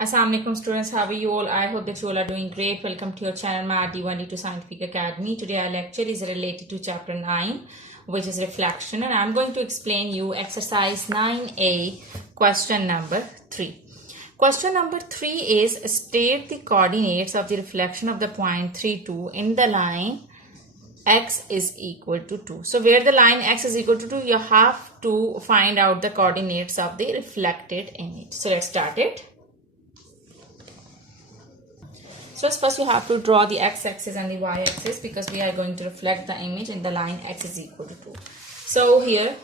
Assalamu alaikum students, how are you all? I hope that you all are doing great. Welcome to your channel, my D1D2 Scientific Academy. Today our lecture is related to chapter 9, which is reflection, and I'm going to explain you exercise 9A, question number 3. Question number 3 is state the coordinates of the reflection of the point 3, 2 in the line x is equal to 2. So where the line x is equal to 2, you have to find out the coordinates of the reflected image. So let's start it. So first you have to draw the x-axis and the y-axis because we are going to reflect the image in the line x is equal to 2. So here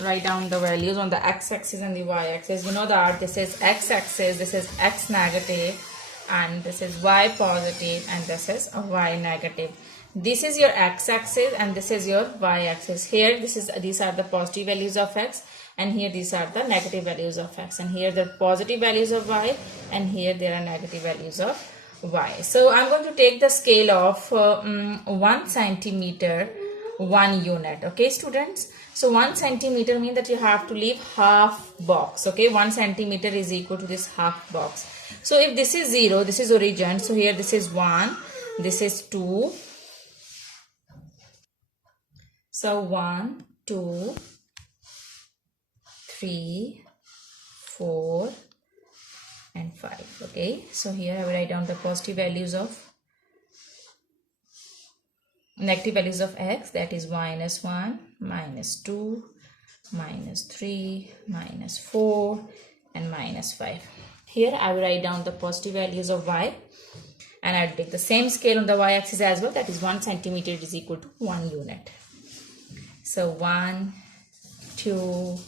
write down the values on the x-axis and the y-axis. You know that this is x-axis, this is x negative, and this is y positive, and this is a y negative. This is your x-axis and this is your y-axis. Here these are the positive values of x, and here these are the negative values of x, and here the positive values of y, and here there are negative values of y. So I'm going to take the scale of 1 centimeter 1 unit. Okay students, so 1 centimeter means that you have to leave half box. Okay, 1 centimeter is equal to this half box. So if this is 0, this is origin, so here this is 1, this is 2, so 1 2 3 4 and 5. Okay, so here I will write down the positive values of negative values of x, that is minus 1, minus 2, minus 3, minus 4 and minus 5. Here I will write down the positive values of y, and I will take the same scale on the y-axis as well, that is 1 centimeter is equal to 1 unit. So 1 2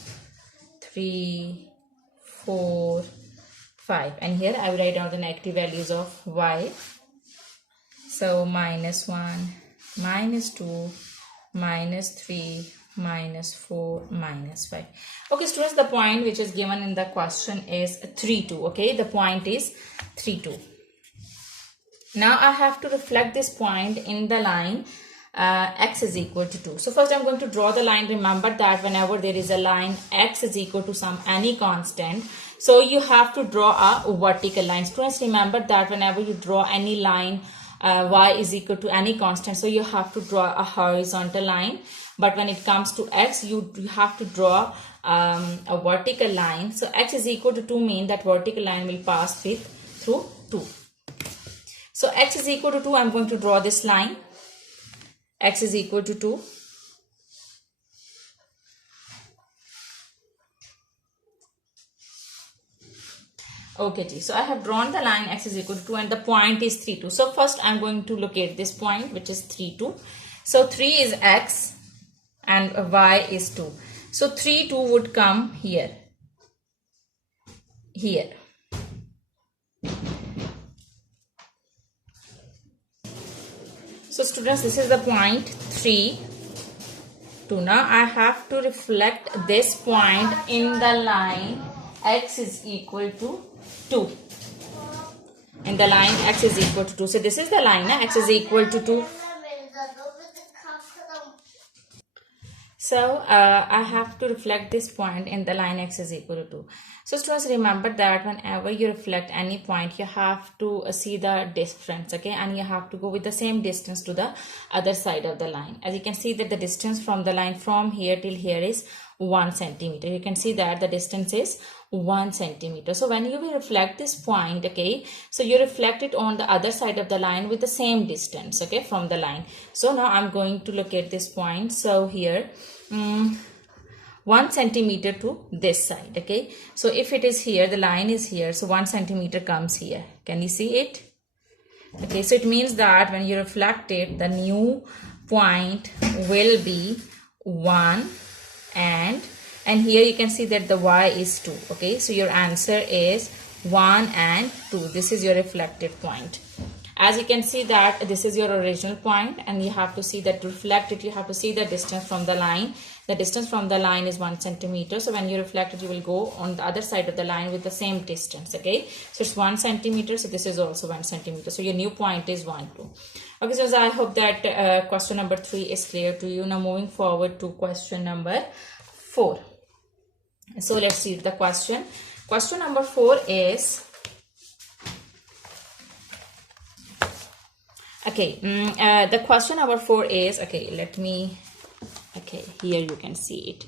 3 4 5, and here I will write down the negative values of y. So minus 1, minus 2, minus 3, minus 4, minus 5. Okay students, the point which is given in the question is 3 2. Okay, the point is 3 2. Now I have to reflect this point in the line x is equal to 2. So first I'm going to draw the line. Remember that whenever there is a line x is equal to any constant, so you have to draw a vertical line. Students, remember that whenever you draw any line y is equal to any constant, so you have to draw a horizontal line, but when it comes to x you have to draw a vertical line. So x is equal to 2 means that vertical line will pass through 2. So x is equal to 2, I'm going to draw this line. X is equal to 2. Okay, so I have drawn the line x is equal to 2 and the point is 3 2. So first I'm going to locate this point which is 3 2. So 3 is x and y is 2. So 3 2 would come here. So students, this is the point 3 2. Now I have to reflect this point in the line x is equal to 2. In the line x is equal to 2. So this is the line x is equal to 2. So I have to reflect this point in the line x is equal to 2. So students, remember that whenever you reflect any point, you have to see the difference, okay, and you have to go with the same distance to the other side of the line. As you can see that the distance from the line from here till here is 1 centimeter. You can see that the distance is 1 centimeter. So when you will reflect this point, okay, so you reflect it on the other side of the line with the same distance, okay, from the line. So now I'm going to locate this point. So here 1 centimeter to this side. Okay, so if it is here, the line is here, so 1 centimeter comes here. Can you see it? Okay, so it means that when you reflect it, the new point will be 1, and here you can see that the y is 2. Okay, so your answer is 1 and 2. This is your reflected point. As you can see that this is your original point, and you have to see that to reflect it, you have to see the distance from the line. The distance from the line is 1 centimeter. So when you reflect it, you will go on the other side of the line with the same distance. Okay, so it's 1 centimeter. So this is also 1 centimeter. So your new point is 1, 2. Okay, so I hope that question number 3 is clear to you. Now moving forward to question number 4. So let's see the question. Question number 4 is, okay, the question number 4 is, here you can see it.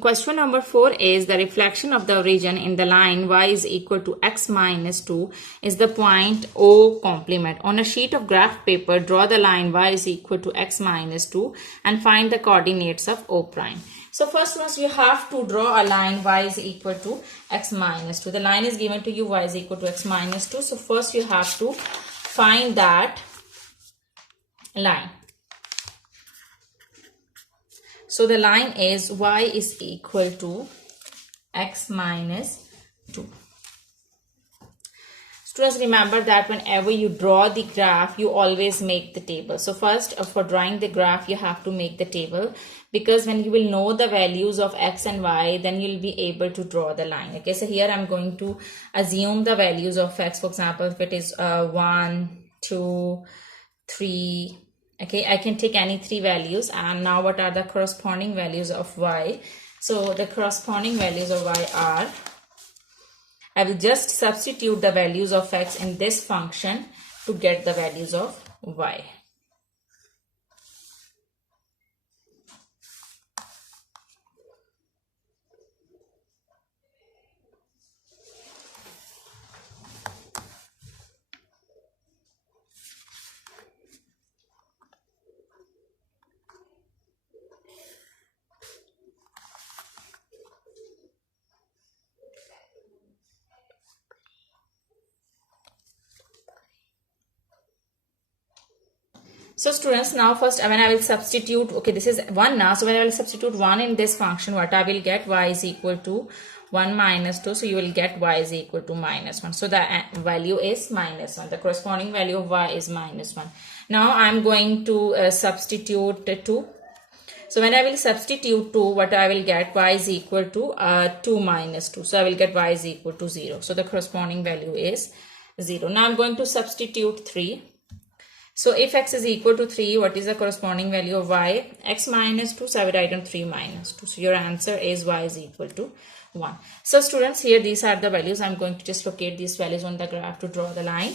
Question number 4 is, the reflection of the origin in the line y is equal to x minus 2 is the point O complement. On a sheet of graph paper, draw the line y is equal to x minus 2 and find the coordinates of O prime. So first once you have to draw a line y is equal to x minus 2. The line is given to you, y is equal to x minus 2. So first you have to find that line. So the line is y is equal to x minus 2. Students, remember that whenever you draw the graph, you always make the table. So first, for drawing the graph, you have to make the table, because when you will know the values of x and y, then you'll be able to draw the line. Okay, so here I'm going to assume the values of x. For example, if it is 1, 2, 3. Okay, I can take any 3 values. And now what are the corresponding values of y? So the corresponding values of y are, I will just substitute the values of x in this function to get the values of y. So students, now first when I will substitute, okay, this is 1 now. So when I will substitute 1 in this function, what I will get, y is equal to 1 minus 2. So you will get y is equal to minus 1. So the value is minus 1. The corresponding value of y is minus 1. Now I am going to substitute 2. So when I will substitute 2, what I will get, y is equal to 2 minus 2. So I will get y is equal to 0. So the corresponding value is 0. Now I am going to substitute 3. So if x is equal to 3, what is the corresponding value of y? X minus 2, so I will write down 3 minus 2. So your answer is y is equal to 1. So students, here these are the values. I'm going to just locate these values on the graph to draw the line.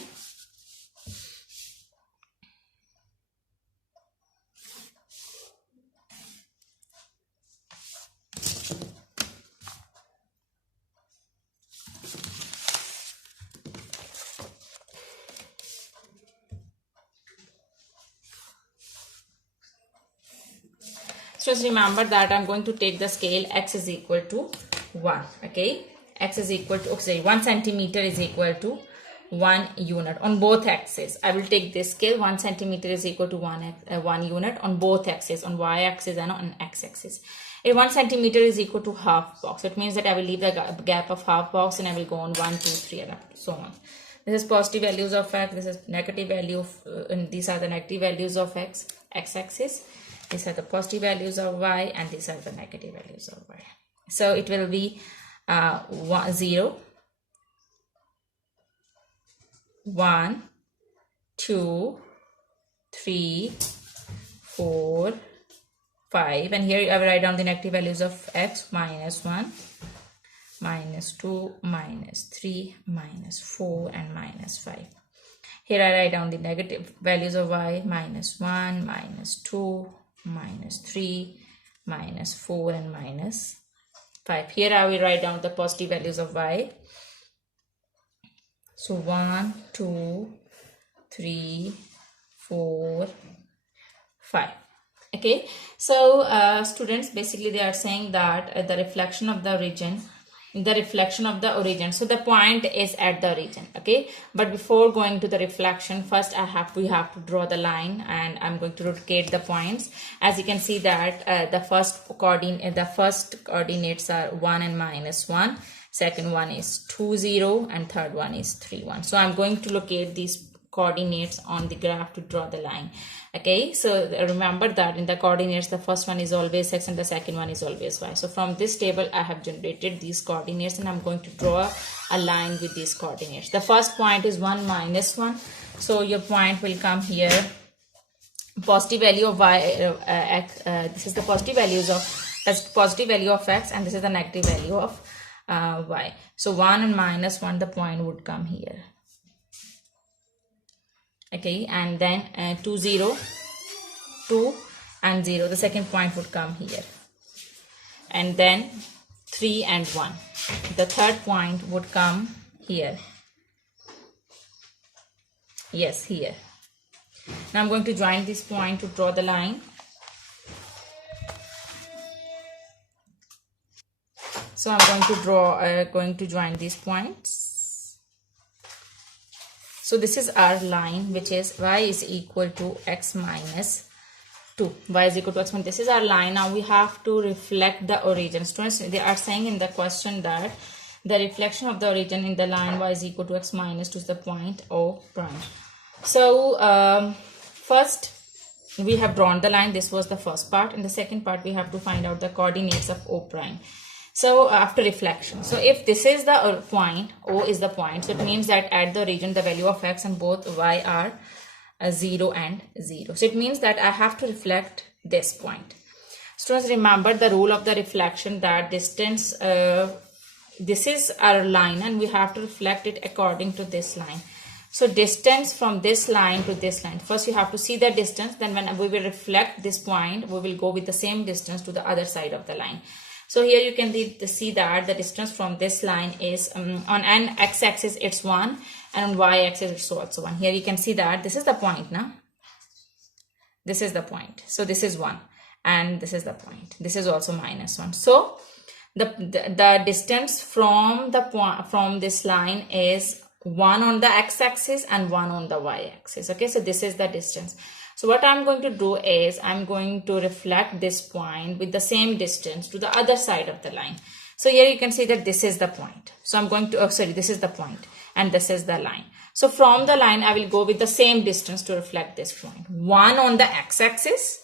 So just remember that I'm going to take the scale x is equal to 1. Okay, x is equal to, okay, 1 centimeter is equal to 1 unit on both axes. I will take this scale. 1 centimeter is equal to 1 unit on both axes, on y axis and on x axis. If 1 centimeter is equal to half box, it means that I will leave the gap of half box and I will go on 1, 2, 3 and so on. This is positive values of x, this is negative value of, and these are the negative values of x axis. These are the positive values of y and these are the negative values of y. So it will be 0, 1, 2, 3, 4, 5. And here I will write down the negative values of x, minus 1, minus 2, minus 3, minus 4 and minus 5. Here I write down the negative values of y, minus 1, minus 2, minus 3, minus 4 and minus 5. Here I will write down the positive values of y. So 1, 2, 3, 4, 5. Okay, so students, basically they are saying that the reflection of the origin, so the point is at the origin. Okay, but before going to the reflection, first we have to draw the line, and I'm going to locate the points. As you can see that the first coordinates are 1 and minus 1, second one is 2, 0 and third one is 3, 1. So I'm going to locate these coordinates on the graph to draw the line. Okay, so remember that in the coordinates the first one is always x and the second one is always y. So from this table I have generated these coordinates and I'm going to draw a line with these coordinates. The first point is 1, -1, so your point will come here. Positive value of y, x, this is the positive values of, that's positive value of x, and this is the negative value of y. So 1 and -1, the point would come here. Okay, and then 2, 0, 2 and 0, the second point would come here, and then 3 and 1, the third point would come here. Yes, here. Now I'm going to join this point to draw the line. So I'm going to join these points. So this is our line, which is y is equal to x minus 2. Y is equal to x minus. This is our line. Now we have to reflect the origin. Students, they are saying in the question that the reflection of the origin in the line y is equal to x minus 2 is the point O prime. So first we have drawn the line. This was the first part. In the second part we have to find out the coordinates of O prime. So after reflection, so if this is the point, O is the point, so it means that at the origin the value of x and both y are 0 and 0. So it means that I have to reflect this point. Students, remember the rule of the reflection, that distance, this is our line and we have to reflect it according to this line. So distance from this line to this line, first you have to see the distance, then when we will reflect this point we will go with the same distance to the other side of the line. So here you can see that the distance from this line is on an x-axis it's 1 and on y-axis it's also 1. Here you can see that this is the point now. This is the point. So this is 1 and this is the point. This is also -1. So the distance from this line is 1 on the x-axis and 1 on the y-axis. Okay, so this is the distance. So what I'm going to do is I'm going to reflect this point with the same distance to the other side of the line. So here you can see that this is the point. So I'm going to, this is the point and this is the line. So from the line I will go with the same distance to reflect this point. 1 on the x-axis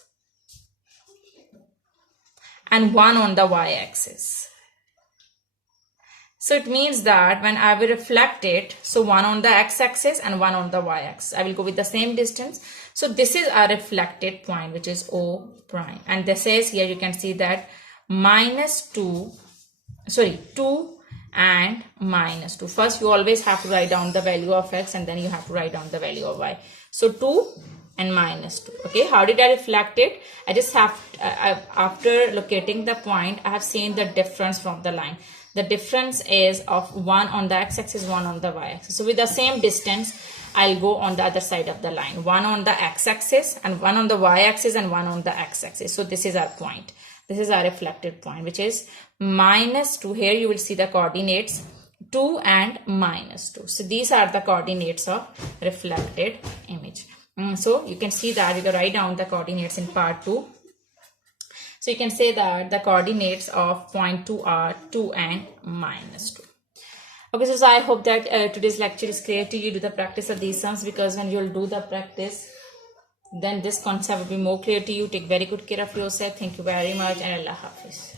and 1 on the y-axis. So it means that when I will reflect it, so 1 on the x-axis and 1 on the y-axis, I will go with the same distance. So this is our reflected point, which is O prime. And this is, here you can see that 2 and -2. First you always have to write down the value of x and then you have to write down the value of y. So 2 and -2. Okay, how did I reflect it? I just have, after locating the point, I have seen the difference from the line. The difference is of 1 on the x-axis, 1 on the y-axis. So with the same distance, I'll go on the other side of the line. 1 on the x-axis and 1 on the y-axis and 1 on the x-axis. So this is our point. This is our reflected point, which is -2. Here you will see the coordinates 2 and -2. So these are the coordinates of reflected image. So you can see that we can write down the coordinates in part 2. So you can say that the coordinates of point 2 are 2 and -2. Okay, so I hope that today's lecture is clear to you. Do the practice of these sums, because when you'll do the practice, then this concept will be more clear to you. Take very good care of yourself. Thank you very much, and Allah Hafiz.